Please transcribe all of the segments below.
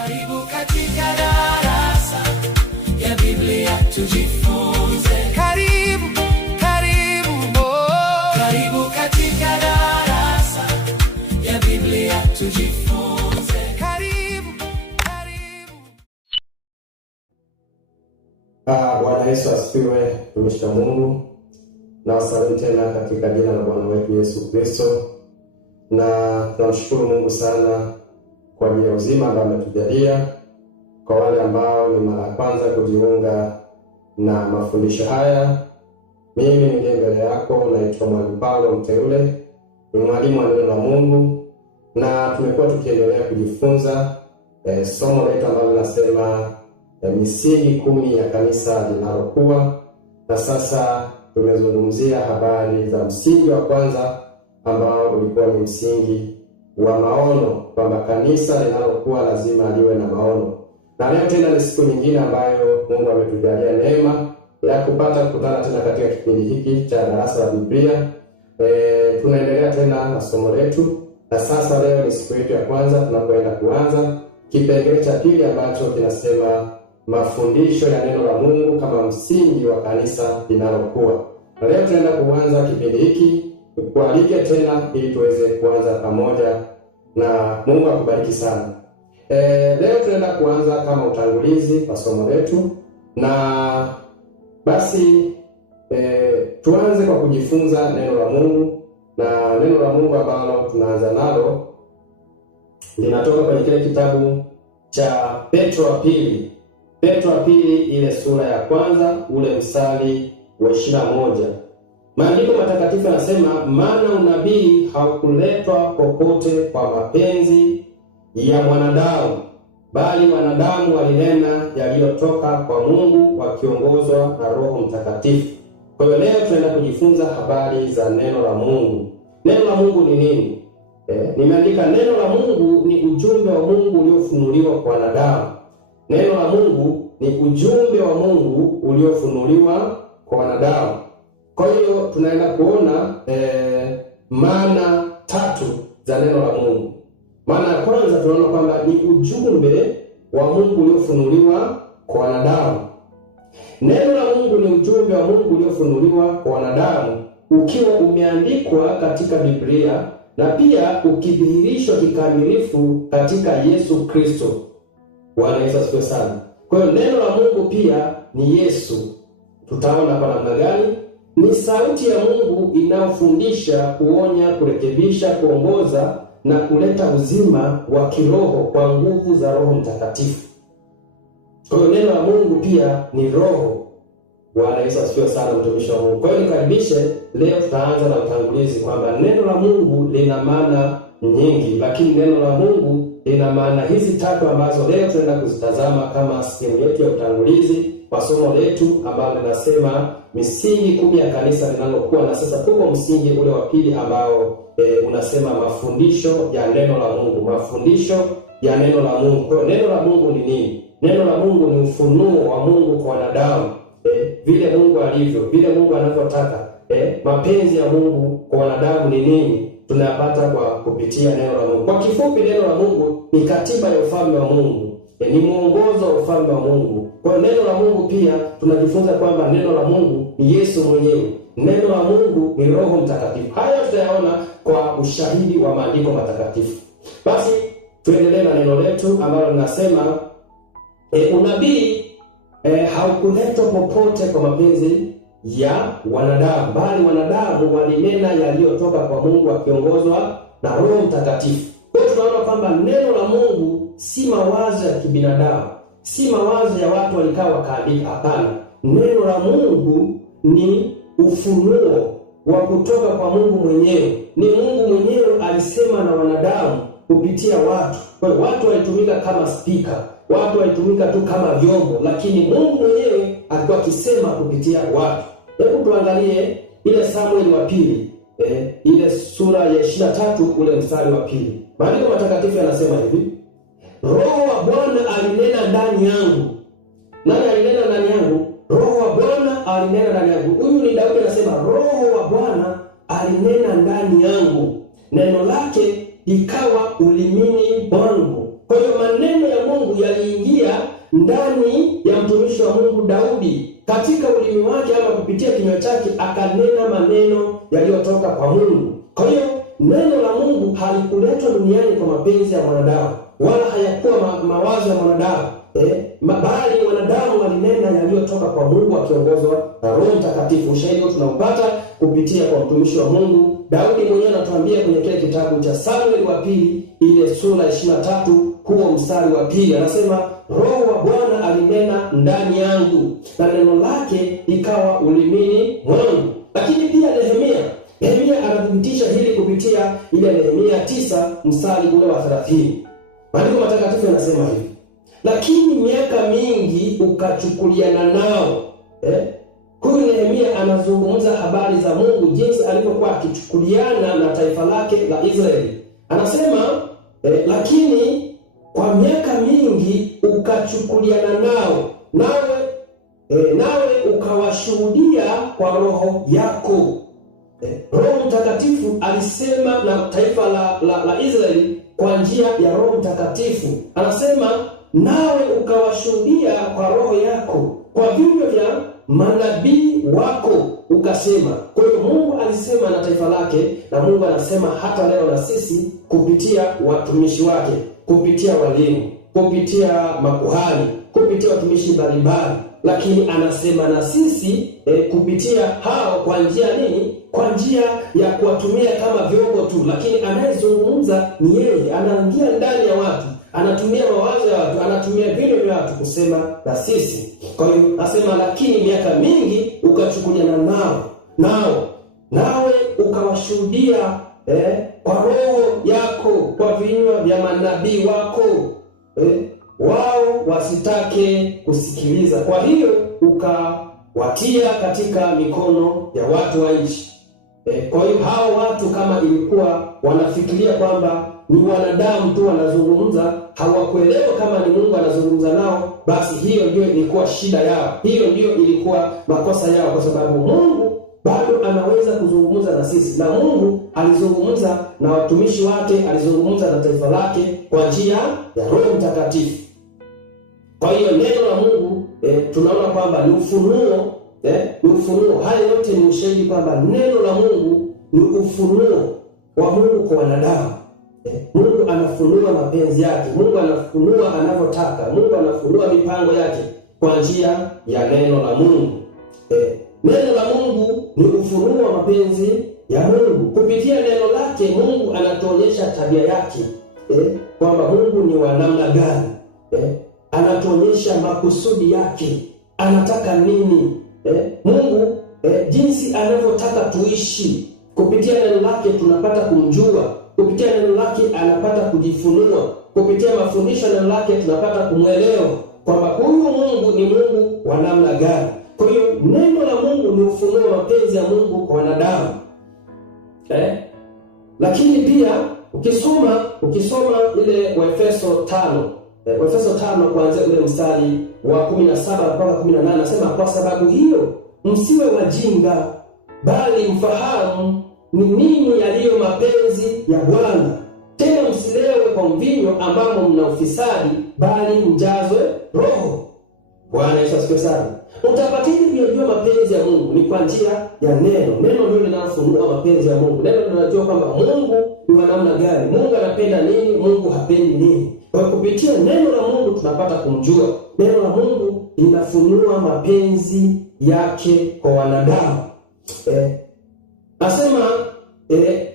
Karibu katika darasa ya Biblia tujifunze. Karibu, karibu, oh. Karibu katika darasa ya Biblia tujifunze. Karibu, karibu. Bwana Yesu asifiwe, mtumishi wa Mungu. Na wasalimu tena katika jina la Bwana wetu Yesu Kristo. Na tunamshukuru Mungu sana kwa ajili ya uzima ambao ametujalia. Kwa wale ambao ni mara ya kwanza kujiunga na mafundisho haya, mimi ndiye mbele yako naitwa Mwalimu Paulo Mteule, ni mwalimu wa neno la Mungu, na tumekuwa tukiendelea kujifunza somo letu ambalo linasema misingi 10 ya kanisa linalokuwa. Na sasa tumezungumzia habari za msingi wa kwanza ambao ulikuwa ni msingi wa maono, kwamba kanisa linalokuwa lazima liwe na maono. Na leo tena ni siku nyingine ambayo Mungu ametujalia neema ya kupata kukutana tena katika kipindi hiki cha darasa la Biblia. Tunaendelea tena na somo letu, na sasa leo ni siku yetu ya kwanza tunapoenda kuanza kipengele cha pili ambacho kinasema mafundisho ya neno la Mungu kama msingi wa kanisa linalokuwa. Na leo tunaenda kuanza kipindi hiki, kualike tena ili tuweze kuanza pamoja, na Mungu akubariki sana. Leo tunaenda kuanza kama utangulizi kwa somo letu, na basi tuanze kwa kujifunza neno la Mungu. Na neno la Mungu ambalo tunaanza nalo linatoka kwenye kile kitabu cha Petro wa pili. Petro wa pili ile sura ya kwanza ule mstari wa 21. Maandiko matakatifu yanasema, maana unabii haukuletwa popote kwa mapenzi ya mwanadamu, bali wanadamu walinena yaliyotoka kwa Mungu wakiongozwa na Roho Mtakatifu. Kwa hiyo leo tunaenda kujifunza habari za neno la Mungu. Neno la Mungu ni nini? Nimeandika neno la Mungu ni ujumbe wa Mungu uliofunuliwa kwa wanadamu. Neno la Mungu ni ujumbe wa Mungu uliofunuliwa kwa wanadamu. Kwa hiyo tunaenda kuona maana tatu za neno la Mungu. Maana ya kwanza tunaona kwamba ni ujumbe wa Mungu uliofunuliwa kwa wanadamu. Neno la Mungu ni ujumbe wa Mungu uliofunuliwa kwa wanadamu, ukiwa umeandikwa katika Biblia na pia ukidhihirishwa kikamilifu katika Yesu Kristo. Bwana Yesu asifiwe sana. Kwa hiyo neno la Mungu pia ni Yesu. Tutaona kwa namna gani ni sauti ya Mungu inayofundisha, kuonya, kurekebisha, kuongoza na kuleta uzima wa kiroho kwa nguvu za Roho Mtakatifu. Kwa hiyo neno la Mungu pia ni roho. Bwana Yesu asifiwe sana, mtumishi wa Mungu. Kwa hiyo nikaribishe, leo tutaanza na utangulizi kwamba neno la Mungu lina maana nyingi, lakini neno la Mungu lina maana hizi tatu ambazo leo tunaenda kuzitazama kama sehemu yetu ya utangulizi kwa somo letu ambalo linasema misingi 10 ya kanisa linalokuwa. Na sasa tuko msingi ule wa pili ambao unasema mafundisho ya neno la Mungu. Mafundisho ya neno la Mungu. Kwa neno la Mungu ni nini? Neno la Mungu ni ufunuo wa Mungu kwa wanadamu. Vile Mungu alivyo, vile Mungu anavyotaka. Mapenzi ya Mungu kwa wanadamu ni nini? Tunayapata kwa kupitia neno la Mungu. Kwa kifupi, neno la Mungu ni katiba ya ufalme wa Mungu. Ni mwongozo wa ufalme wa Mungu. Kwa neno la Mungu pia tunajifunza kwamba neno la Mungu ni Yesu mwenyewe. Neno la Mungu ni Roho Mtakatifu. Haya tutayaona kwa ushahidi wa maandiko matakatifu. Basi tuendelee na neno letu ambalo linasema unabii haukuletwa popote kwa mapenzi ya wanadamu, bali wanadamu walinena yaliyotoka kwa Mungu wakiongozwa na Roho Mtakatifu. Kwa hiyo tunaona kwamba neno la Mungu si mawazo ya kibinadamu, si mawazo ya watu walikaa wakaandika. Hapana, neno la Mungu ni ufunuo wa kutoka kwa Mungu mwenyewe. Ni Mungu mwenyewe alisema na wanadamu kupitia watu. Kwa hiyo watu walitumika kama speaker, watu walitumika tu kama vyombo, lakini Mungu mwenyewe alikuwa akisema kupitia watu. Hebu tuangalie ile Samueli wa pili, ile sura ya 23 ule mstari wa pili. Maandiko matakatifu yanasema hivi: Roho wa Bwana alinena ndani yangu. Nani alinena ndani yangu? Roho wa Bwana alinena ndani yangu. Huyu ni Daudi anasema, Roho wa Bwana alinena ndani yangu, neno lake ikawa ulimini mwangu. Kwa hiyo maneno ya Mungu yaliingia ndani ya mtumishi wa Mungu Daudi, katika ulimi wake ama kupitia kinywa chake akanena maneno yaliyotoka kwa Mungu. Kwa hiyo neno la Mungu halikuletwa duniani kwa mapenzi ya mwanadamu, wala hayakuwa mawazo ya mwanadamu, bali wanadamu walinena yaliyotoka kwa Mungu akiongozwa na Roho Mtakatifu. Ushahidi tunaupata kupitia kwa mtumishi wa Mungu Daudi mwenyewe. Anatuambia kwenye kile kitabu cha Samueli wa pili ile sura 23 huo mstari wa 2, anasema Roho wa Bwana alinena ndani yangu, na neno lake ikawa ulimini mwangu. Lakini pia Nehemia anathibitisha hili kupitia ile Nehemia 9 mstari ule wa 30. Maandiko matakatifu yanasema hivi: lakini miaka mingi ukachukuliana nao. Huyu Nehemia anazungumza habari za Mungu, jinsi alivyokuwa akichukuliana na taifa lake la Israeli. Anasema lakini kwa miaka mingi ukachukuliana nao, nawe ukawashuhudia kwa roho yako. Roho Mtakatifu alisema na taifa la Israeli kwa njia ya Roho Mtakatifu. Anasema nawe ukawashuhudia kwa roho yako, kwa vinywa vya manabii wako ukasema. Kwa hiyo Mungu alisema na taifa lake, na Mungu anasema hata leo na sisi kupitia watumishi wake, kupitia walimu, kupitia makuhani, kupitia watumishi mbalimbali. Lakini anasema na sisi kupitia hao kwa njia nini? Kwa njia ya kuwatumia kama vyombo tu, lakini anayezungumza ni yeye. Anaingia ndani ya watu, anatumia mawazo ya watu, anatumia vinywa vya watu kusema na sisi. Kwa hiyo nasema lakini miaka mingi ukachukuliana nao, nawe ukawashuhudia kwa roho yako, kwa vinywa vya manabii wako, wao wasitake kusikiliza. Kwa hiyo ukawatia katika mikono ya watu wa nchi. Kwa hiyo hao watu kama ilikuwa wanafikiria kwamba ni wanadamu tu wanazungumza, hawakuelewa kama ni Mungu anazungumza nao, basi hiyo ndio ilikuwa shida yao, hiyo ndio ilikuwa makosa yao, kwa sababu Mungu bado anaweza kuzungumza na sisi, na Mungu alizungumza na watumishi wake, alizungumza na taifa lake kwa njia ya Roho Mtakatifu. Kwa hiyo neno la Mungu tunaona kwamba ni ufunuo, ni ufunuo. Haya yote ni ushahidi kwamba neno la Mungu ni ufunuo wa Mungu kwa wanadamu. Mungu anafunua mapenzi yake, Mungu anafunua anavyotaka, Mungu anafunua mipango yake kwa njia ya neno la Mungu. Neno la Mungu ni ufunuo wa mapenzi ya Mungu. Kupitia neno lake Mungu anatuonyesha tabia yake, kwamba Mungu ni wa namna gani, anatuonyesha makusudi yake, anataka nini, Mungu jinsi anavyotaka tuishi. Kupitia neno lake tunapata kumjua, kupitia neno lake anapata kujifunua, kupitia mafundisho ya neno lake tunapata kumwelewa kwamba huyu Mungu ni Mungu wa namna gani. Kwa hiyo neno la Mungu ni ufunuo wa mapenzi ya Mungu kwa wanadamu. Lakini pia ukisoma ile Waefeso 5 kuanzia ule mstari wa 17 mpaka 18, nasema kwa sababu hiyo msiwe wajinga, bali mfahamu ni nini yaliyo mapenzi ya Bwana. Tena msilewe kwa mvinyo ambamo mna ufisadi, bali mjazwe Roho. Bwana Yesu asifiwe sana. Utapatije kujua mapenzi ya Mungu? Ni kwa njia ya neno. Neno ndio linalofunua mapenzi ya Mungu. Neno linajua kwamba Mungu ni wa namna gani, Mungu anapenda nini, Mungu hapendi nini. Kwa kupitia neno la Mungu tunapata kumjua. Neno la Mungu linafunua mapenzi yake kwa wanadamu. Nasema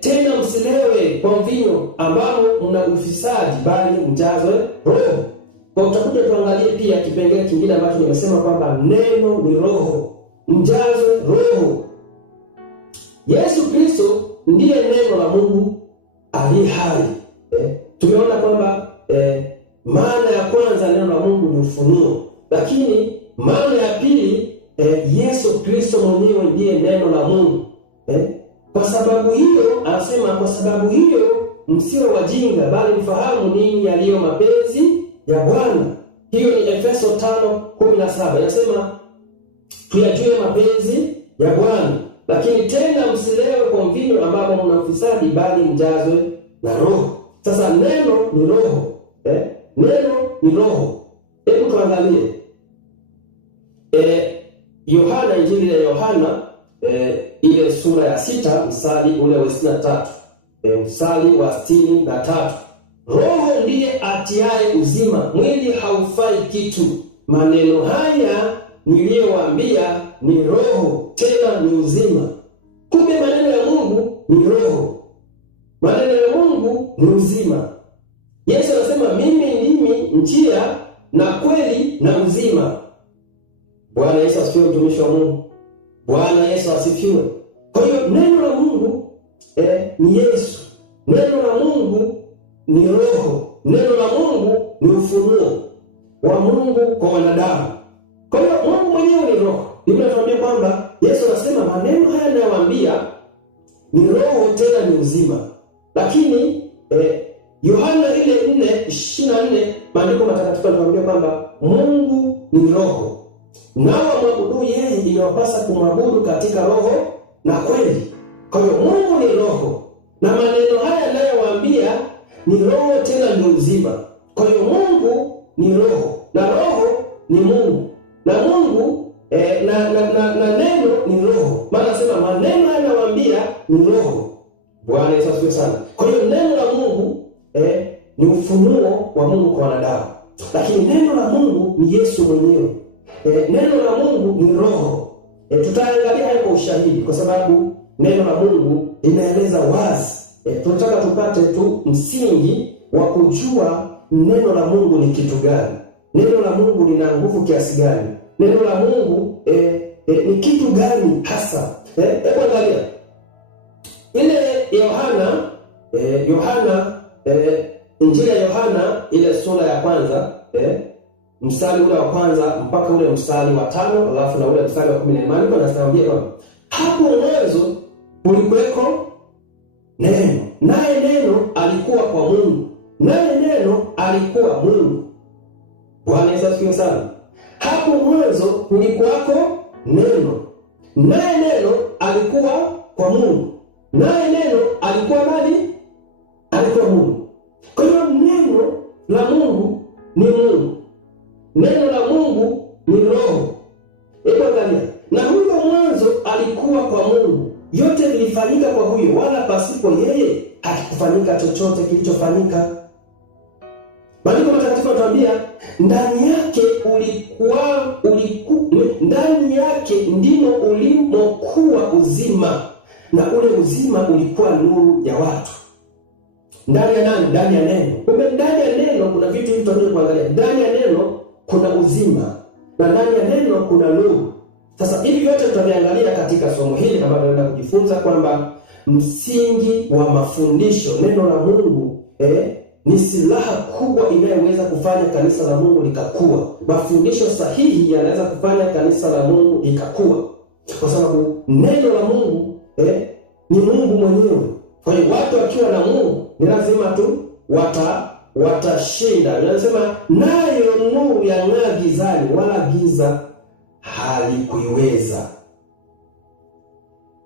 tena msilewe kwa mvinyo ambao mna ufisadi, bali mjazwe Roho. Kwa utakuja tuangalie pia kipengele kingine ambacho nimesema kwamba neno ni roho, mjazwe Roho. Yesu Kristo ndiye neno la Mungu aliye hai. Tumeona kwamba maana ya kwanza neno la Mungu ni ufunuo, lakini maana ya pili Yesu Kristo mwenyewe ndiye neno la Mungu. Kwa sababu hiyo anasema, kwa sababu hiyo msiwe wajinga, bali mfahamu nini yaliyo mapenzi ya Bwana. Hiyo ni Efeso 5:17. Inasema tuyajue mapenzi ya Bwana. Lakini tena msilewe kwa mvinyo ambapo mna ufisadi, bali mjazwe na Roho. Sasa neno ni roho. Neno ni roho. Hebu tuangalie Yohana, Injili ya Yohana ile sura ya 6 mstari ule wa 63. Mstari wa 63. Roho ndiye atiaye uzima, mwili haufai kitu. Maneno haya niliyowaambia ni roho, tena ni uzima. Kumbe maneno ya Mungu ni roho, maneno ya Mungu ni uzima. Yesu anasema mimi ndimi njia na kweli na uzima. Bwana Yesu asifiwe, mtumishi wa Mungu. Bwana Yesu asifiwe. Kwa hiyo neno la Mungu ni Yesu. Neno la Mungu ni roho. Neno la Mungu ni ufunuo wa Mungu kwa wanadamu. Kwa hiyo Mungu mwenyewe ni roho. Biblia inatuambia kwamba Yesu anasema maneno haya ninayowaambia ni roho, tena ni uzima. Lakini Yohana ile 4:24 maandiko matakatifu yanatuambia kwamba Mungu ni roho. Nao mwabudu yeye inawapasa kumwabudu katika roho na kweli. Kwa hiyo Mungu ni roho, na maneno haya ninayowaambia ni roho, tena ni uzima. Kwa hiyo Mungu ni roho, na roho ni Mungu, na Mungu na neno ni roho. Maana nasema maneno haya ninayowaambia ni roho. Bwana Yesu asifiwe sana. Kwa hiyo neno la Mungu ni ufunuo wa Mungu kwa wanadamu, lakini neno la Mungu ni Yesu mwenyewe. Neno la Mungu ni roho. Tutaangalia hayo kwa ushahidi, kwa sababu neno la Mungu linaeleza wazi. Tunataka tupate tu msingi wa kujua neno la Mungu ni kitu gani, neno la Mungu lina nguvu kiasi gani, neno la Mungu ni kitu gani hasa. Hebu angalia ile Yohana Injili ya Yohana ile sura ya kwanza mstari ule wa kwanza mpaka ule mstari wa 5, alafu na ule mstari wa 14. Maandiko yanasema kwamba hapo mwanzo kulikuweko neno, naye neno alikuwa kwa Mungu, naye neno alikuwa Mungu. Bwana Yesu asifiwe sana. Hapo mwanzo kulikuwako neno, naye neno alikuwa kwa Mungu, naye neno alikuwa nani? Alikuwa Mungu. Kwa hiyo neno la Mungu ni Mungu, neno la Mungu ni roho. Hebu angalia, na huyo mwanzo alikuwa kwa Mungu, yote vilifanyika kwa huyo, wala pasipo yeye hakikufanyika chochote kilichofanyika. Maandiko matakatifu yanatuambia ndani yake ndani yake ndimo ulimokuwa uzima, na ule uzima ulikuwa nuru ya watu. Ndani ya nani? Ndani ya neno. Kumbe ndani ya neno kuna vitu hivi tunataka kuangalia. Ndani ya neno kuna uzima, na ndani ya neno kuna nuru. Sasa hivi vyote tutaviangalia katika somo hili ambalo tunaenda kujifunza kwamba msingi wa mafundisho, neno la Mungu ni silaha kubwa inayoweza kufanya kanisa la Mungu likakua. Mafundisho sahihi yanaweza kufanya kanisa la Mungu likakua, kwa sababu neno la Mungu ni Mungu mwenyewe. Kwa hiyo watu wakiwa na Mungu ni lazima tu watashinda. Anasema nayo nuru yang'aa gizani, wala giza halikuiweza.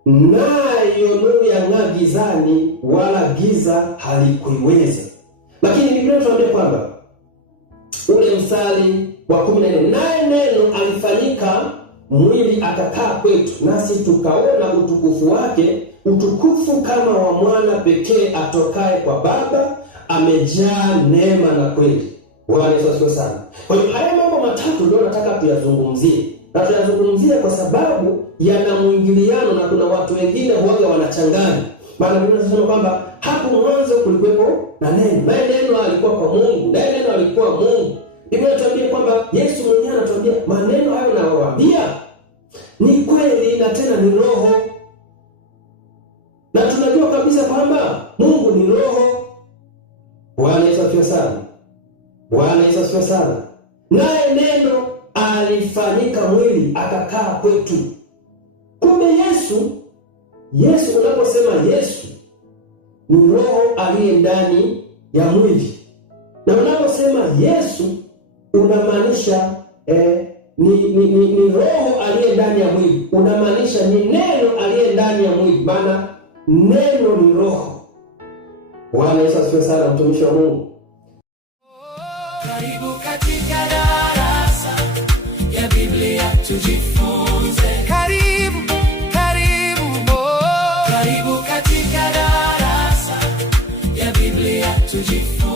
Nayo nuru yang'aa gizani, wala giza halikuiweza. Lakini Biblia inatuambia kwamba ule mstari wa 14, naye neno alifanyika mwili akakaa kwetu, nasi tukaona utukufu wake, utukufu kama wa mwana pekee atokaye kwa Baba, amejaa neema na kweli. Bwana Yesu asifiwe sana. Kwa hiyo haya mambo matatu ndio nataka tuyazungumzie. Na tuyazungumzie kwa sababu yana mwingiliano, na kuna watu wengine huaga wanachanganya. Maana Biblia inasema kwamba hapo mwanzo kulikuwepo na neno, naye neno alikuwa kwa Mungu, naye neno alikuwa Mungu. Biblia inatuambia kwamba Yesu mwenyewe anatuambia maneno hayo nawaambia ni kweli na tena ni roho. Na tunajua kabisa kwamba Mungu ni roho. Bwana Yesu asifiwe sana. Bwana Yesu asifiwe sana. Naye neno alifanyika mwili akakaa kwetu. Kumbe Yesu unaposema Yesu ni roho aliye ndani ya mwili. Na unaposema Yesu unamaanisha ni roho aliye ndani ya mwili. Unamaanisha ni neno aliye ndani ya mwili. Maana neno ni roho. Bwana Yesu asifiwe sana, mtumishi wa Mungu. Karibu katika darasa ya Biblia tujifunze. Karibu, karibu, oh. Karibu katika darasa ya Biblia tujifunze.